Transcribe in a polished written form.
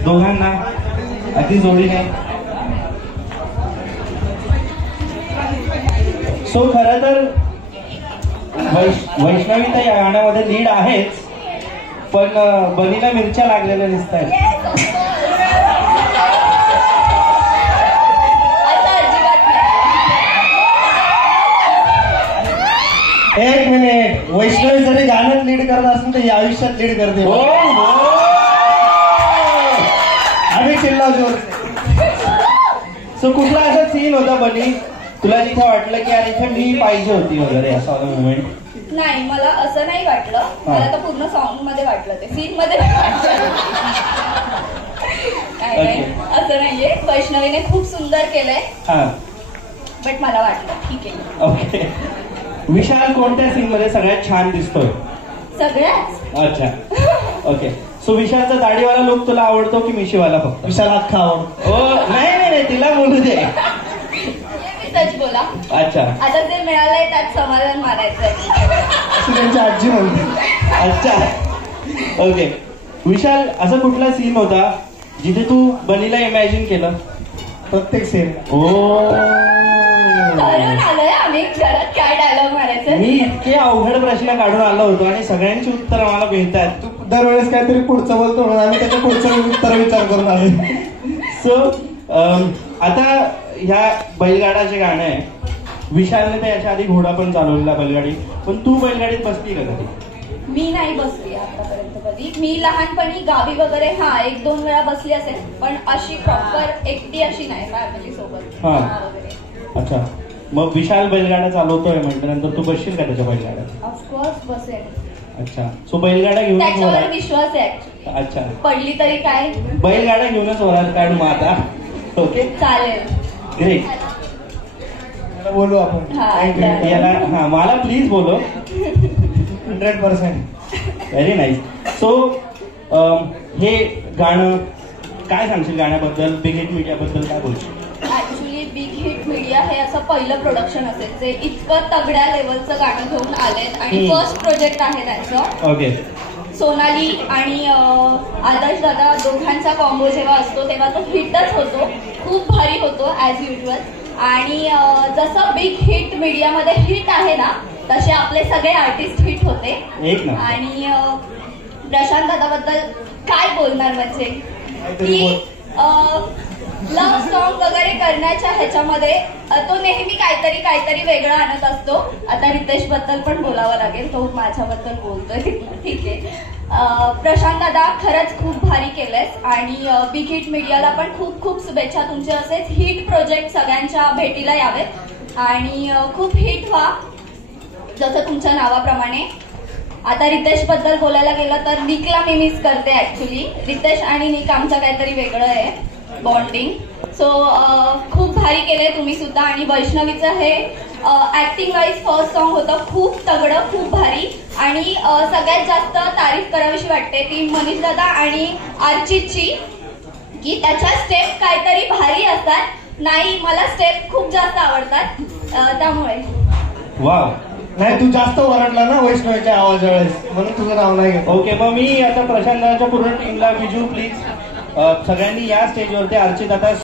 दोघांना अगदी जोडीने. सो खरं तर वैष्णवी तर या गाण्यामध्ये लीड आहेच, पण बनीला मिरच्या लागलेल्या दिसत आहेत. एक मिनिट, वैष्णवी जरी गाण्यात लीड करत असेल तर या आयुष्यात लीड करते. आम्ही चिल्ला जोर. सो कुठला असा सीन होता बनी तुला जिथे वाटलं की यार इथे मी पाहिजे होती वगैरे असा मुवमेंट? नाही, मला असं नाही वाटलं. मला तर पूर्ण सॉन्ग मध्ये वाटलं, ते सीन मध्ये नाही असं नाहीये. वैष्णवीने खूप सुंदर केलंय, बट मला वाटलं ठीक आहे. ओके. विशाल कोणत्या सीन मध्ये सगळ्यात छान दिसतोय? सगळ्याच. अच्छा. ओके. सो विशालचा दाढीवाला लुक तुला आवडतो की मिशीवाला फक्त? विशाल अख्खा आवडतो. नाही तिला बोलू दे. सच बोला. अच्छा. आता जे मिळालंय त्यात समाधान मारायचंय. त्यांची आजी म्हणते. अच्छा. ओके. विशाल असा कुठला सीन होता जिथे तू बनीला इमॅजिन केलं? प्रत्येक सीन. ठरवून आलोय आम्ही घरात काय डायलॉग मारायचं. मी इतके अवघड प्रश्न काढून आलो होतो आणि सगळ्यांची उत्तर आम्हाला मिळतात. तू दरवेळेस काहीतरी पुढचं बोलतो म्हणून आम्ही त्याच्या पुढचं उत्तर विचार करून आलो. सो आता ह्या बैलगाडाचे गाणं आहे. विशालने तर याच्या आधी घोडा पण चालवलेला बैलगाडी, पण तू बैलगाडीत बसली का कधी? मी नाही बसली आतापर्यंत कधी. मी लहानपणी गावी वगैरे 1-2 वेळा बसली असेल, पण अशी प्रॉपर एकटी अशी नाही फॅमिली सोबत वगैरे. अच्छा. मग विशाल बैलगाडा चालवतोय म्हटल्यानंतर तू बसशील का त्याच्या बैलगाड्यात? ऑफकोर्स बसेल. अच्छा. सो बैलगाडा घेऊन त्याच्यावर विश्वास आहे. अच्छा. पडली तरी काय, बैलगाडा घेऊनच वरात काढू मग आता. ओके चालेल. ग्रेट. बोलू आपण. याला मला प्लीज बोलो. 100%. Very nice. सो हे गाणं काय सांगशील गाण्याबद्दल? बिग हिट मीडियाबद्दल काय बोलशील? ऍक्च्युली बिग हिट मीडिया हे असं पहिलं प्रोडक्शन असेल जे इतकं तगड्या लेवलचं गाणं घेऊन आलेत आणि फर्स्ट प्रोजेक्ट आहे त्यांचं. ओके. सोनाली आणि आदर्श दादा दोघांचा कॉम्बो जेव्हा असतो तेव्हा तो हिटच होतो. खूप भारी होतो ऍज युजल. आणि जसं बिग हिट मीडियामध्ये हिट आहे ना, तसे आपले सगळे आर्टिस्ट हिट होते. आणि प्रशांत दादाबद्दल काय बोलणार म्हणजे की लव्ह सॉन्ग वगैरे करण्याच्या ह्याच्यामध्ये तो नेहमी काहीतरी वेगळं आणत असतो. आता रितेश बद्दल पण बोलावं लागेल, तो माझ्याबद्दल बोलतोय. ठीक आहे. प्रशांत दादा खरंच खूप भारी केलंयस आणि बिग हिट मीडियाला पण खूप खूप शुभेच्छा. तुमचे असेच हिट प्रोजेक्ट सगळ्यांच्या भेटीला यावेत आणि खूप हिट व्हा जसं तुमच्या नावाप्रमाणे. आता रितेश बद्दल बोलायला गेलं तर निकला मी मिस करते ऍक्च्युली. रितेश आणि निक आमचं काहीतरी वेगळं आहे बॉन्डिंग. सो खूप भारी केलंय तुम्ही सुद्धा. आणि वैष्णवीचं हे ऍक्टिंग वाईज फर्स्ट सॉन्ग होतं, खूप तगडं, खूप भारी. आणि सगळ्यात जास्त तारीफ करावीशी वाटते ती मनीष दादा आणि अर्चितची, की त्याच्या स्टेप काहीतरी भारी असतात. नाही, मला स्टेप खूप जास्त आवडतात त्यामुळे. वाव. नाही, तू जास्त ओरडला ना वैष्णवीच्या आवाज वेळेस, म्हणून तुझं नाव नाही घेत. ओके. मग मी आता प्रशांत दादाच्या पूर्ण टीमला विजू प्लीज सगळ्यांनी या स्टेजवरती अर्चित आता